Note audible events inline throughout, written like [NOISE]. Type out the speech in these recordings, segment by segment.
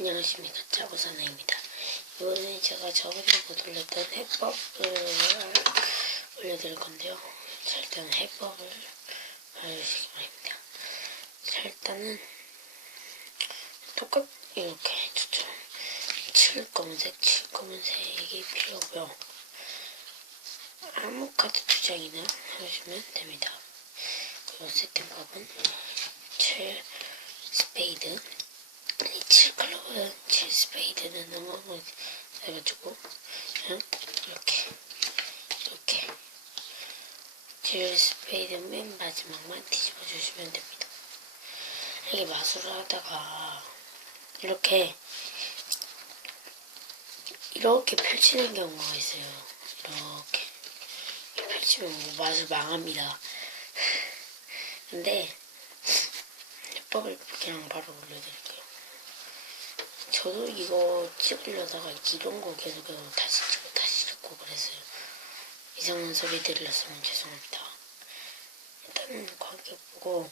안녕하십니까 짜고사나입니다. 이번에 제가 저번에 못 올렸던 해법을 올려드릴 건데요. 자 일단 해법을 알려주시기 바랍니다. 자 일단은 똑같 이렇게 저처럼 칠 검은색, 칠 검은색이 필요고요. 아무 카드 두 장이나 해주시면 됩니다. 그리고 세팅값은 7 스페이드 이 7클럽은 7스 페이드는 너무 해가지고 그냥 이렇게 이렇게 7 스페이드 맨 마지막만 뒤집어 주시면 됩니다. 이게 마술을 하다가 이렇게 이렇게 펼치는 경우가 있어요. 이렇게 펼치면 뭐 맛을 망합니다. [LAUGHS] 근데 [LAUGHS] 해법을 그냥 바로 올려드릴게요. 저도 이거 찍으려다가 이런 거 계속 다시 찍고 다시 찍고 그랬어요. 이상한 소리 들렸으면 죄송합니다. 일단은 관객 보고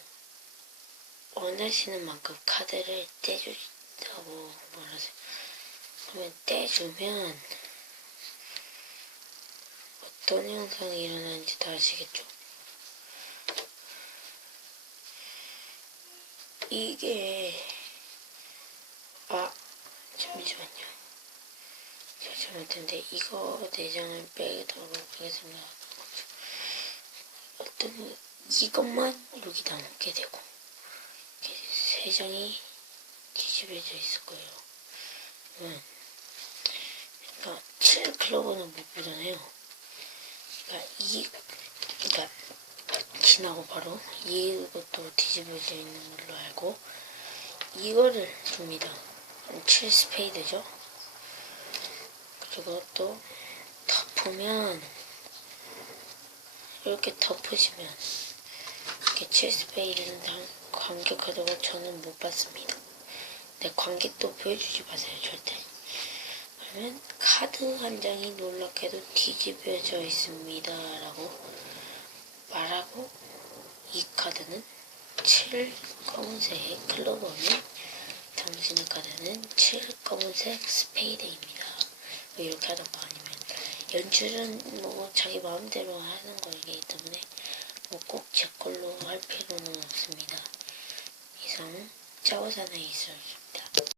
원하시는 만큼 카드를 떼주다고 말하세요. 그러면 떼주면 어떤 현상이 일어나는지 다 아시겠죠? 이게 아 잠시만요. 제가 잘못했는데 이거 내장을 빼도록 하겠습니다. 어떤 이것만 여기다 놓게 되고 세 장이 뒤집어져 있을 거예요. 음. 그러니까 7 클로버는 못 보잖아요. 그러니까 이 그러니까 지나고 바로 이것도 뒤집어져 있는 걸로 알고 이거를 줍니다. 7 스페이드죠. 그리고 또 덮으면 이렇게 덮으시면 이렇게 7 스페이드는 카드가 저는 못 봤습니다. 네, 관계 또 보여주지 마세요 절대. 그러면 카드 한 장이 놀랍게도 뒤집어져 있습니다. 라고 말하고 이 카드는 7 검은색 클로버면 당신의 카드는 7 검은색 스페이드입니다. 뭐 이렇게 하던가 아니면 연출은 뭐 자기 마음대로 하는 거이기 때문에 뭐 꼭 제 걸로 할 필요는 없습니다. 이상 짜오산에 있어요.